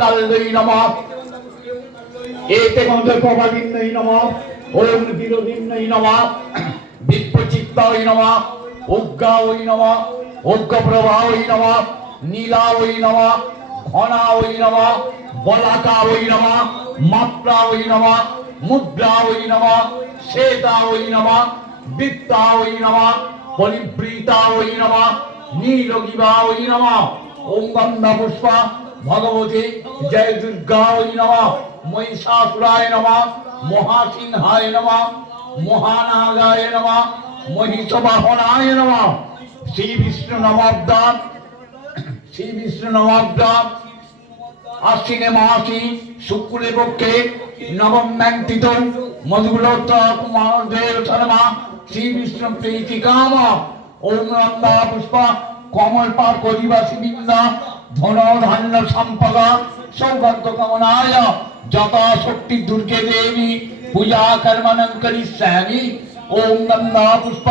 কাল্যই নমঃ এতে গন্ধর্ববাদিন্যই নমঃ ওম বিরোধিন্যই নমঃ বিপ্রচিত্তায় নমঃ উগ্রায় নমঃ উগ্রপ্রভায় নমঃ নীলায় নমঃ ঘনায় নমঃ বলাকায় নমঃ মাত্রায় নমঃ মুদ্রায় নমঃ শ্বেতায় নমঃ বৃত্তায় নমঃ পরিবৃতায় নমঃ নীলগিবায় নমঃ ওম গন্ধা পুষ্প ভগবতী জয় দুর্গায় নমঃ মহিষাসুরায় নমঃ মহাসিংহায় নমঃ মহানাগায় নমঃ মহিষবাহনায় নমঃ শ্রী বিষ্ণু নমঃ শ্রী বিষ্ণু নমঃ আশ্বিনে মাসি শুক্লে পক্ষে নবম ম্যাংতিত মধুগুলোত্তর শর্মা শ্রী বিষ্ণু প্রীতি কাম ওম নন্দা পুষ্প কমল পার করিবাসী বৃন্দ ধন ধান্য সম্পদা সৌভাগ্য কামনায় যথা শক্তি দুর্গে দেবী পূজা কর্মণং করিষ্যামি ওম নন্দা পুষ্প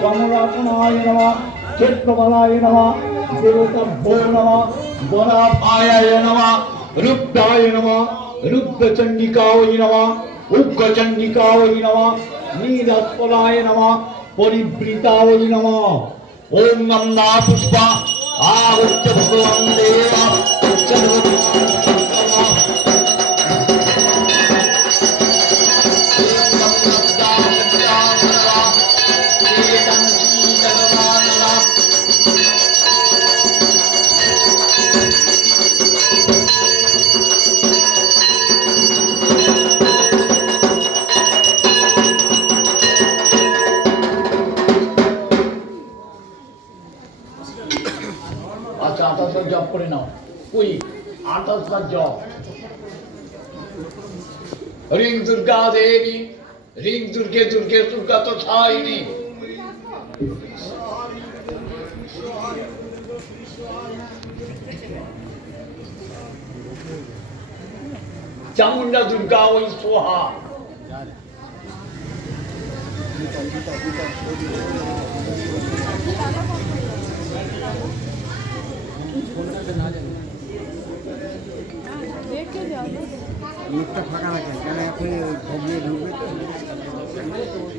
कमलासनाय नमः क्षेत्रबलाय नमः देवताभ्यो नमः वराभाय नमः रुद्राय नमः रुद्रचंडिकाय नमः उग्रचंडिकाय नमः नीलास्फलाय नमः परिवृताय नमः ओम नंदा पुष्प आहुत्य भगवान देवा जप करे नाओ कोई 28 का जप रिंग दुर्गा देवी रिंग दुर्गे दुर्गे दुर्गा तो था ही नहीं চামুন্ডা দুর্গা ওই সোহা।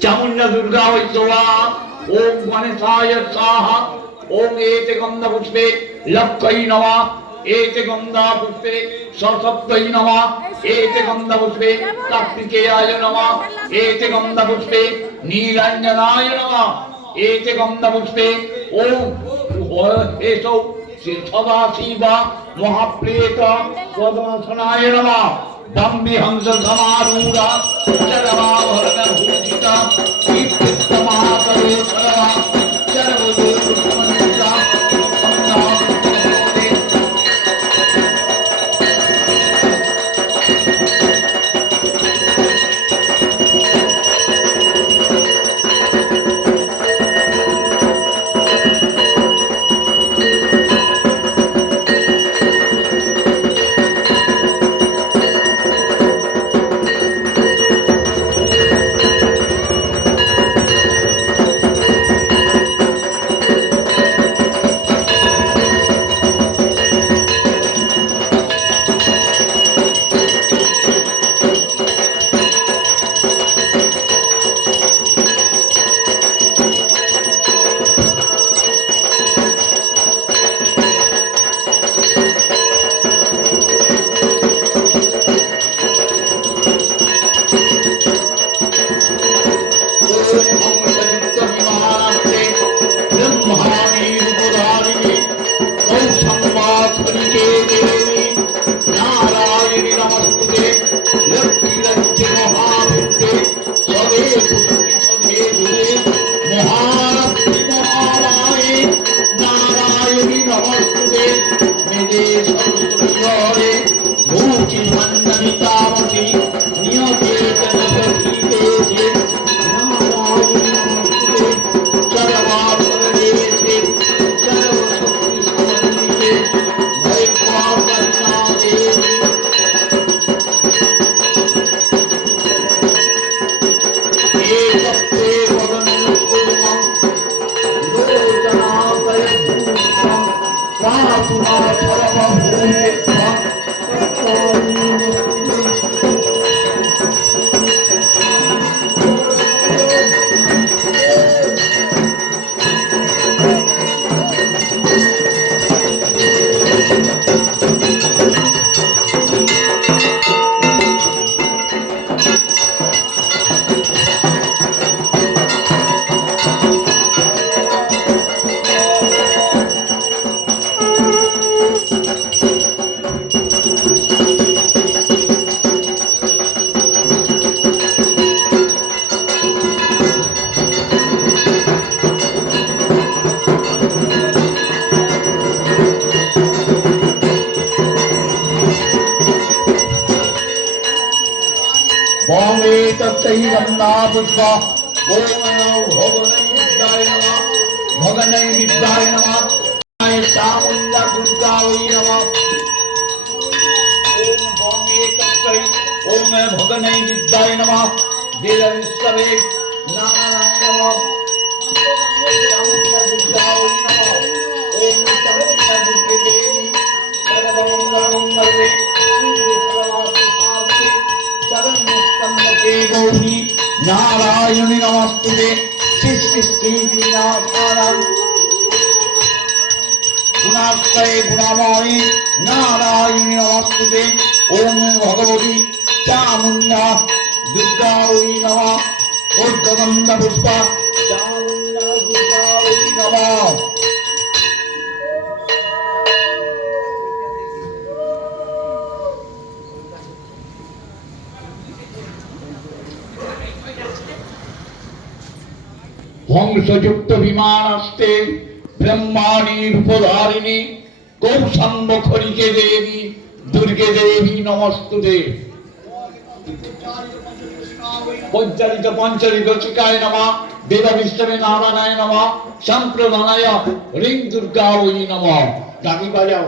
চামুন্ডা দুর্গা ওই সোহা। ওম গণেशाय स्वाहा। ओम एते गंधा पुष्पे लक्ष्मी नमः। एते गंधा पुष्पे सरस्वती नमः। एते गंधा पुष्पे कार्तिकेयाय नमः। एते गंधा पुष्पे नीलांजनाय नमः। एते गंधा पुष्पे ओम एसौ सदाशिव महाप्रेत पद्मासनाय नमः। बम्बे हंस समारूढ़ चरवाभरण भूषित कीर्तित महाकरोत्तम चरवदूतमनिता भगवने विद्याय नमः। चामुंडा दुर्गा नमः। ओम बॉम्बे तत्सै ओम भगवने विद्याय नमः। वेद विश्वे नारायण नमः। चामुंडा दुर्गा नमः। ओम चामुंडा दुर्गे देवी सर्वमंगलमंगले शरण्यस्तम्भके गौरी नारायणी नमस्ते। सृष्टि श्री विनाशारं गुणाश्रय गुणामयी नारायणी नमस्ते। ओम भगवती चामुंडा दुर्गायै नमः। ऊर्ध्वगंध पुष्प चामुंडा दुर्गायै नमः। हंसयुक्त विमानस्ते ब्रह्माणी रूपधारिणी कौसम्मुखरिके देवी दुर्गे देवी नमस्तुते। পঞ্চালিত পঞ্চালিত শিকায় নমঃ বেদ বিষ্ণবে নারায়ণায় নমঃ সম্প্রদানায় রিং দুর্গা ওই নমঃ। গানি বাজাও।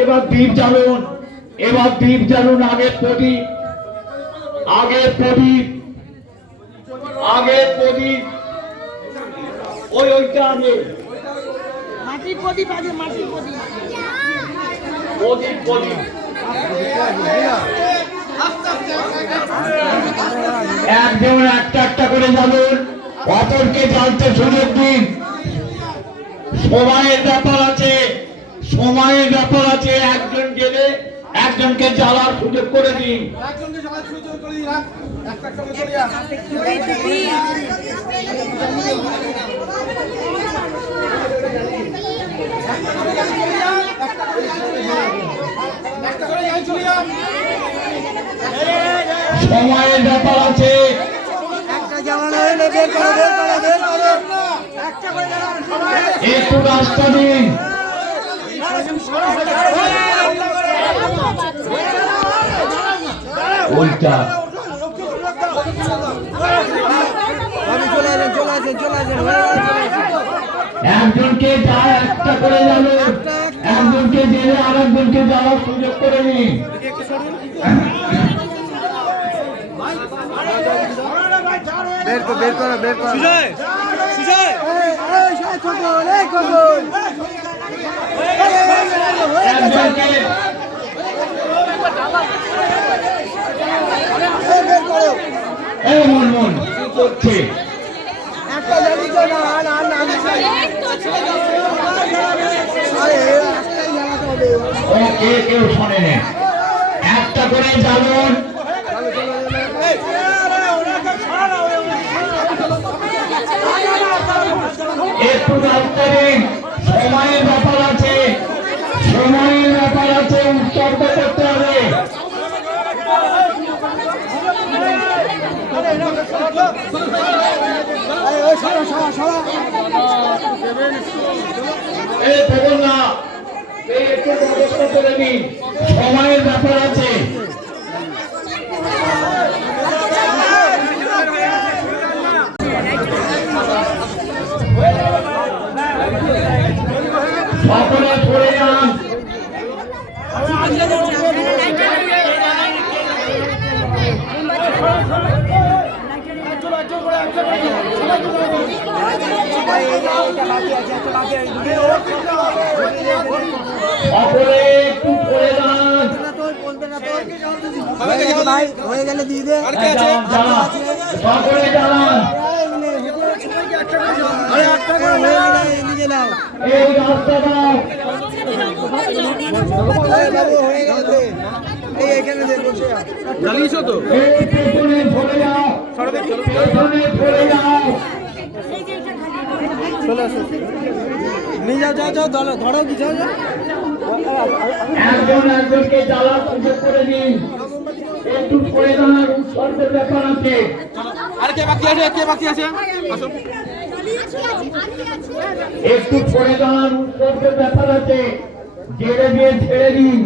এবার দ্বীপ জ্বালুন, এবার দ্বীপ জ্বালুন। আগের প্রদীপ, আগের প্রদীপ, আগের প্রদীপ, ওইটা আগে মাটির প্রদীপ, আগে মাটির প্রদীপ, প্রদীপ প্রদীপ একজন একটা একটা করে জ্বালুন, অপরকে জ্বালতে সুযোগ দিন। সময়ের ব্যাপার আছে, সময়ের ব্যাপার আছে। একজন গেলে একজনকে জ্বালার সুযোগ করে দিন। সময়ের ব্যাপার আছে। একটু রাস্তা দিন। ওইটা একজনকে যা একটা করে যাবে, একজনকে জেলে আর একজনকে যাওয়ার সুযোগ করে নিন। একজনকে এই মন কি করছে? কেউ শোনে না, একটা করে জ্বালন। একটু ডাক্তারের সময়ের ব্যাপার আছে, সময়ের ব্যাপার আছে, উৎসর্গ করতে হবে। একটু ব্যবস্থা করে নিন, সময়ের ব্যাপার আছে। সকলে পড়ে যান। সকলে একটু পড়ে যান। হয়ে গেলে দিয়ে দে। সকলে জানান এই রাস্তা দাও। এই পেছনে পড়ে যাও, পেছনে পড়ে যাও। একজন একজনকে জ্বালার সুযোগ করে দিন। একটু পড়ে যাওয়ার উৎসর্গের ব্যাপার আছে। একটু পড়ে যাওয়ার উৎসর্গের ব্যাপার আছে, জেলে দিয়ে ছেড়ে দিন।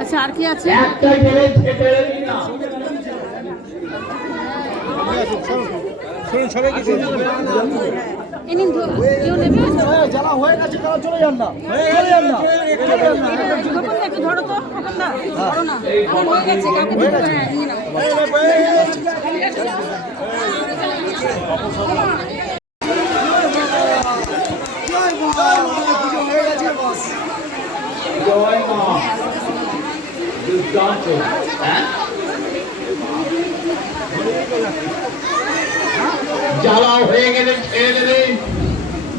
আচ্ছা আর কি আছে? একটা জেলে ছেড়ে দিন না। জ্বালা হয়ে গেছে, তারা চলে যান না, চলে যান না। একটু ধরো তো, খোকনদা, ধরো না। হয়ে গেছে, কাকে দিতে হবে? হ্যাঁ, নিয়ে নাও। জয় মা দুর্গান্ত। জ্বালাও হয়ে গেলে ছেড়ে দেবেন,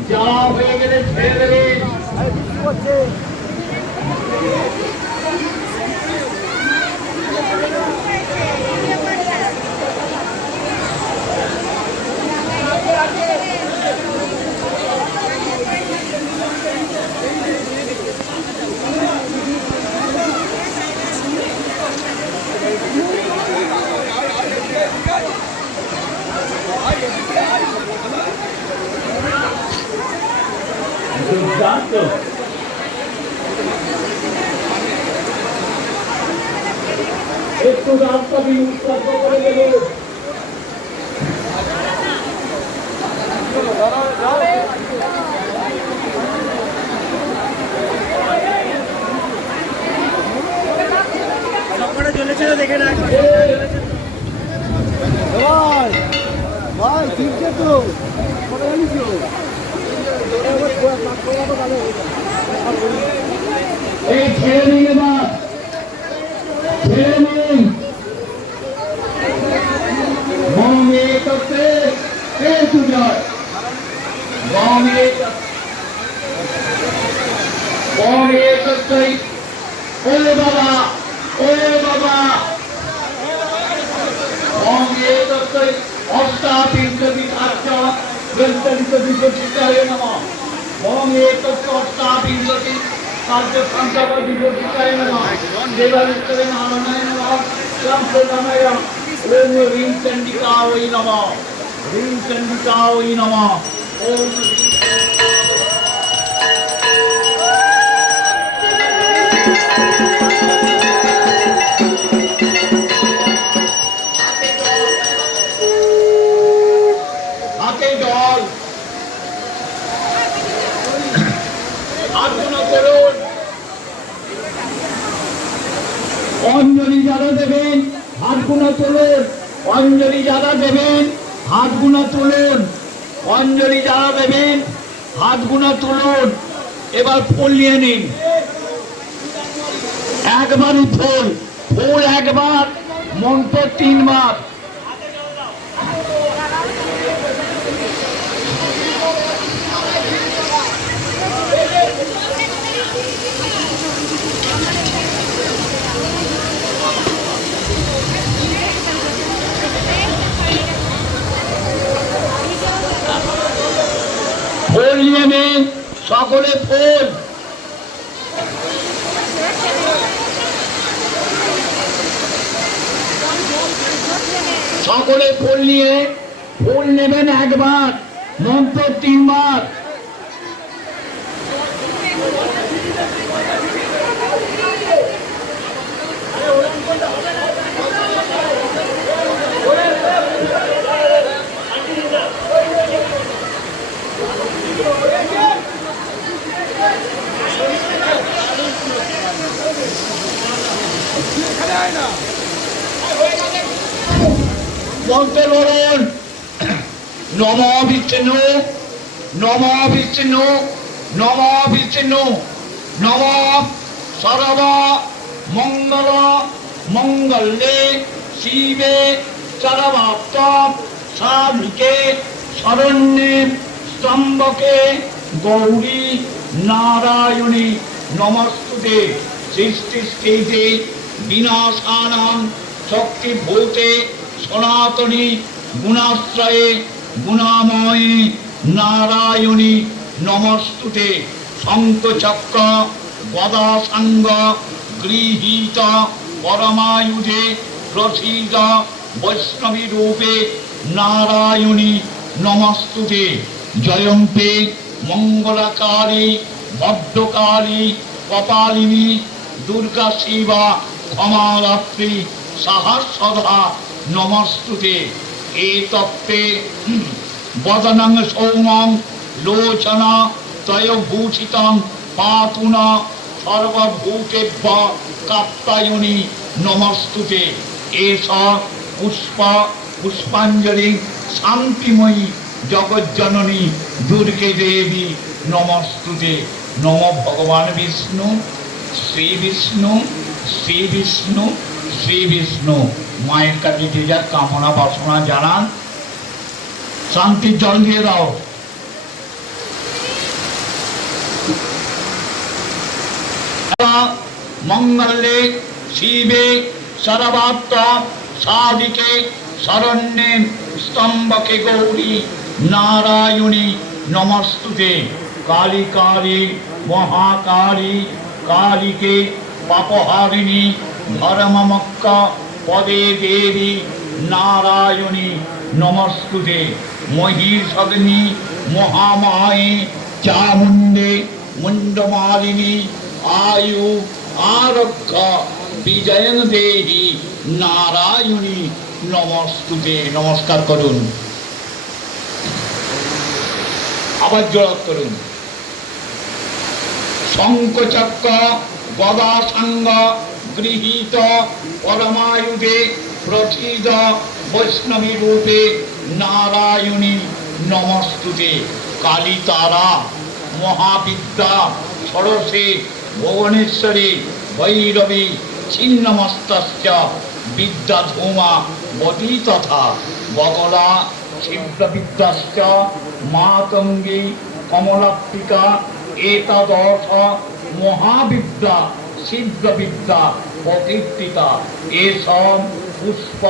জ্বালাও হয়ে গেলে ছেড়ে দেবেন। দুর্দান্ত। একটু রাস্তা দিয়ে উৎসর্গ করে দেব। দেখে না ভাই, ঠিক আছে তো এই ছেড়ে দিন, এবার ছেড়ে দিন। মম একত্রে এই সুজয়, মম একত্রে। ও বাবা, ও বাবা, মম একত্রে অষ্টাবিংশতি ছাত্র গ্রন্থিত বিপক্ষিতায় নমঃ। মম একত্রে অষ্টাবিংশতি কার্য সংখ্যাপতি জ্যোতিষায় নমঃ দেবাদিত্যে নারায়ণায় নমঃ রামপ্রদানায় ওম হ্রিং চণ্ডিকায় নমঃ হ্রিং চণ্ডিকায় নমঃ ওম হাতে জল হাতগুলো করুন অঞ্জলি যারা দেবেন হাতগুলো তুলুন অঞ্জলি যারা দেবেন হাতগুলো তুলুন অঞ্জলি যারা দেবেন হাতগুলো তুলুন এবার ফুল নিয়ে নিন একবারই ফুল ফুল একবার মন্ত্র 3 বার ফুল নিয়ে নিন সকলে ফুল সকলে ফুল নিয়ে ফুল নেবেন একবার মন্ত্র 3 বার মন্ত্র বলুন নম বিষ্ণু নম বিষ্ণু নম বিষ্ণু নম সর্ব মঙ্গল মঙ্গলে শিবে সর্বাত্ম সাধিকে শরণ্যে স্তম্ভকে গৌরী নারায়ণী নমস্তুতে সৃষ্টি স্থিতি বিনাশানাং শক্তিভূতে সনাতনী গুণাশ্রয়ে গুণাময়ে নারায়ণী নমস্তুতে শঙ্খচক্র গদাসাঙ্গ গৃহীত পরমায়ুধে প্রসীদ বৈষ্ণবী রূপে নারায়ণী নমস্তুতে জয়ন্তে মঙ্গলাকারী ভদ্রকারী কপালিনী দুর্গা শিবা ক্ষমারাত্রি সহস্রধা নমস্তুতে এতত্তে বদনং সৌমং লোচনা ত্রয়ভূষিতং পাতুনা সর্বভূতেভ্য কাত্তায়নী নমস্তুতে এষ পুষ্প পুষ্পাঞ্জলি শান্তিময়ী জগজ্জননী দুর্গে দেবী নমস্তুতে নম ভগবান বিষ্ণু শ্রী বিষ্ণু শ্রী বিষ্ণু শ্রী বিষ্ণু মায়ের কাছে যে যার কামনা বাসনা জানান শান্তির জল দিয়ে দাও মঙ্গলে শিবে সর্বাত্ম সাধিকে শরণ্যে স্তম্ভকে গৌরী নারায়ণী নমস্তুতে কালী কালী মহাকালী কালীকে পাপহারিণী ধর্মমক্ষ পদে দেবী নারায়ণী নমস্তুতে মহিষগ্নি মহামায়ে চামুণ্ডে মুণ্ডমালিনী आयु आरोग्य विजयन देहि नारायणी नमस्तुते नमस्कार करुन आबार जोड़ करुन शंखचक्र गदा सांग गृहीत परमायुधे प्रथित वैष्णवी रूपे नारायणी नमस्तुते काली तारा महाविद्या षोडशे भुवनेश्वरी भैरवी छिन्नमस्तश्च विद्याधूमा वती तथा बगला क्षिप्रविद्याश्च मातंगी कमलात्मिका एतदर्थ महाविद्या शीघ्रविद्या प्रकीर्तिता एसब पुष्प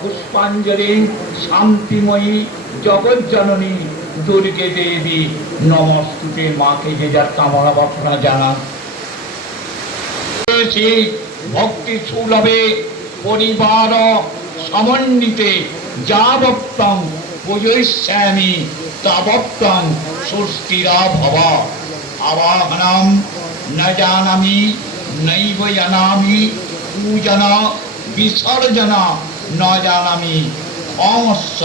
पुष्पांजलि शांतिमयी जगज्जननी दुर्गे देवी नमस्तुते माँ के जे जार कामना बासना जाना শ্রী ভক্তি সুলভে পরিবার সমন্বিতে যাবত্তং পূজয়িষ্যামি তাবত্তং সুস্থিরা ভবা। আবাহনম ন জানামি নৈব জানামি পূজনা বিসর্জনা ন জানামি অমস্য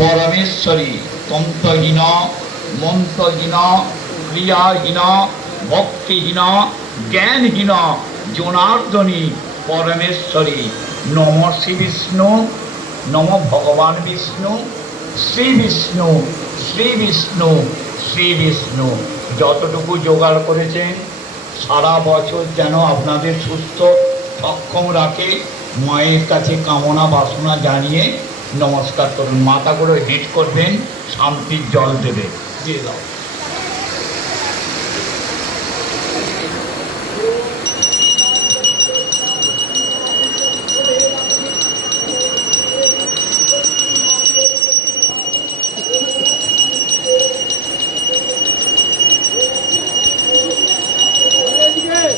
পরমেশ্বরী তন্ত্রহীন মন্ত্রহীন ক্রিয়াহীন ভক্তিহীন জ্ঞানহীন জনার্দনী পরমেশ্বরী। নম শ্রী বিষ্ণু, নম ভগবান বিষ্ণু, শ্রী বিষ্ণু, শ্রী বিষ্ণু, শ্রী বিষ্ণু। যতটুকু জোগাড় করেছেন সারা বছর যেন আপনাদের সুস্থ সক্ষম রাখে, মায়ের কাছে কামনা বাসনা জানিয়ে নমস্কার করুন। মাথা করে হিট করবেন, শান্তির জল দেবে, দিয়ে দাও।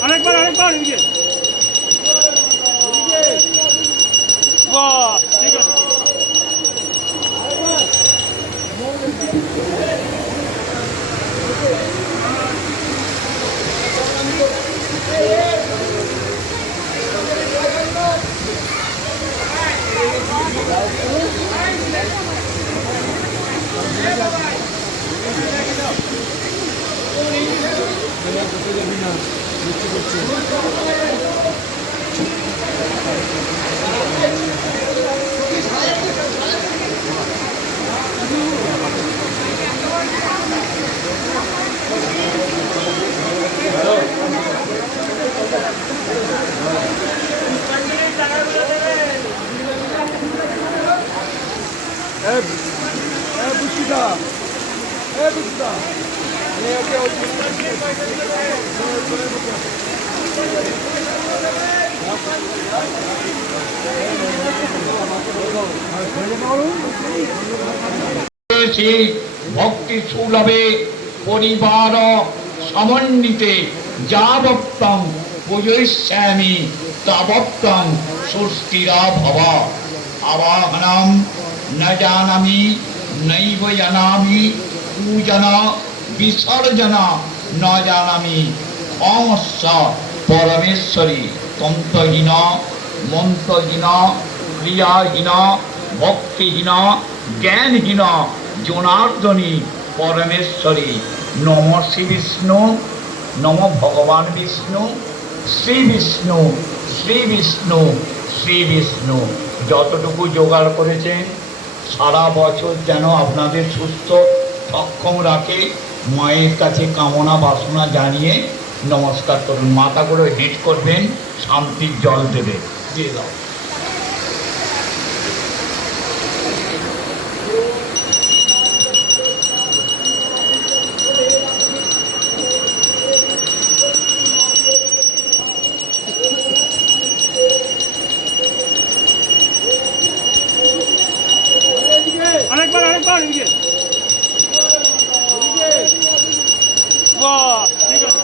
আরেকবার এদিকে। বাহ, ঠিক আছে। শ্রী ভক্তি সুলভে পরিবার সমন্বিতে যাবত্তং পূজয়িষ্যামি তাবত্তং সুস্থিরা ভবা। আবাহনম ন জানামি নৈব জানামি পূজনা বিসর্জনা ন জানামি অমস্য পরমেশ্বরী তন্ত্রহীন মন্ত্রহীন ক্রিয়াহীন ভক্তিহীন জ্ঞানহীন জনার্দনী পরমেশ্বরী। নম শ্রী বিষ্ণু, নম ভগবান বিষ্ণু, শ্রী বিষ্ণু, শ্রী বিষ্ণু, শ্রী বিষ্ণু। যতটুকু জোগাড় করেছেন সারা বছর যেন আপনাদের সুস্থ সক্ষম রাখে, মায়ের কাছে কামনা বাসনা জানিয়ে নমস্কার করুন। মাথা করে হিট করবেন, শান্তির জল দেবে, দিয়ে দাও। আরেকবার এদিকে। বাহ, ঠিক আছে।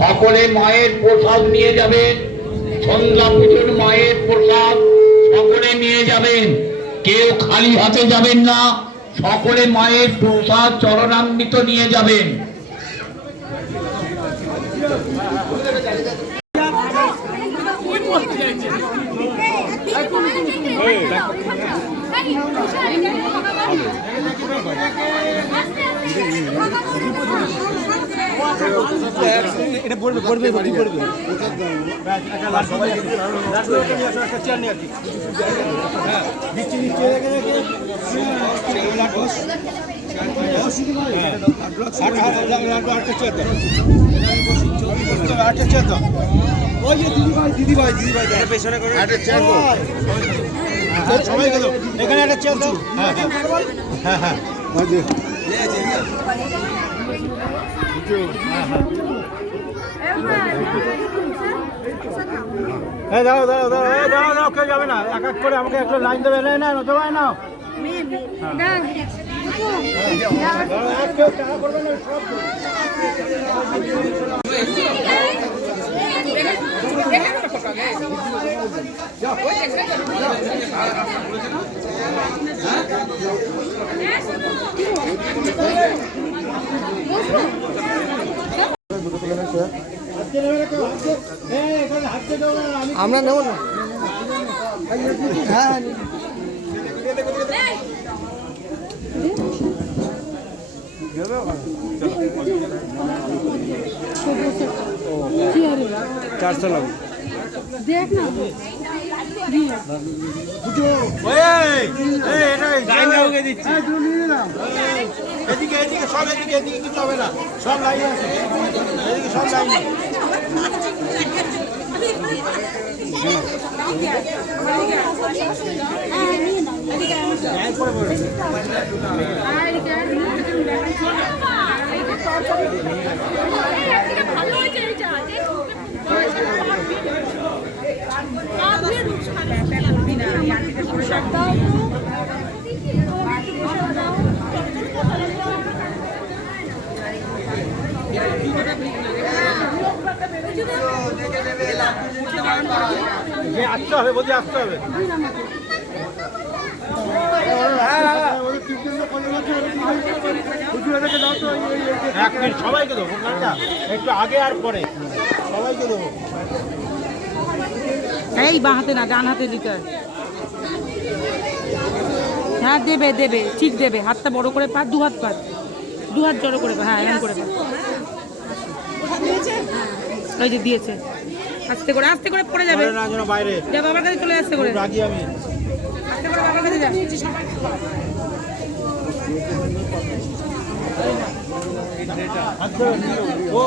সকলে মায়ের প্রসাদ নিয়ে যাবেন। সন্ধ্যা পুজোর মায়ের প্রসাদ সকলে নিয়ে যাবেন, কেউ খালি হাতে যাবেন না, সকলে মায়ের প্রসাদ চরণামৃত নিয়ে যাবেন। এটা পড়বে পড়বে কি পড়বে একটা চেয়ার নিয়ে আসি নিচে নিচে রেখে রেখে আটটা চেয়ার দাও। ওই যে দিদি ভাই পেছনে করে একটা চেয়ার দাও। সবাই গেল এখানে একটা চেয়ার দাও। হ্যাঁ হ্যাঁ দাঁড়াও দাঁড়াও দাঁড়াও দাঁড়াও দাঁড়াও কেউ যাবে না এক এক করে আমাকে একটা লাইন দেবে না না সবাই নাও আমরা নেব না হ্যাঁ চারশো লাগবে দেখ না এদিকে এদিকে সব এদিকে এদিকে কিছু হবে না সব লাইন আছে এদিকে সব লাইন আসতে হবে বলছি আসতে হবে সবাইকে দেবো একটু আগে আর পরে সবাইকে দেবো এই বাঁ হাতে না ডান হাতে দিতে হয়। হ্যাঁ দেবে দেবে ঠিক দেবে হাতটা বড় করে পার দু হাত জড়ো করে পার হ্যাঁ এরকম করে পার ওই যে দিয়েছে আস্তে করে পড়ে যাবে না যেন বাইরে যা বাবার কাছে চলে আসতে করে রাজি আমি আস্তে করে বাবার কাছে যা ও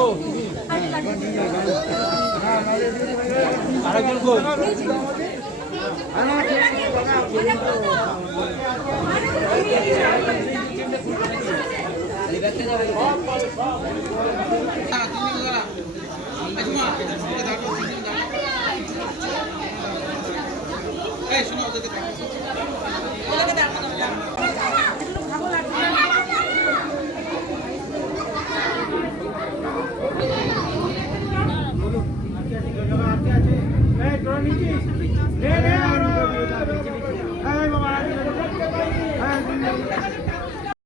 আরেকজন কই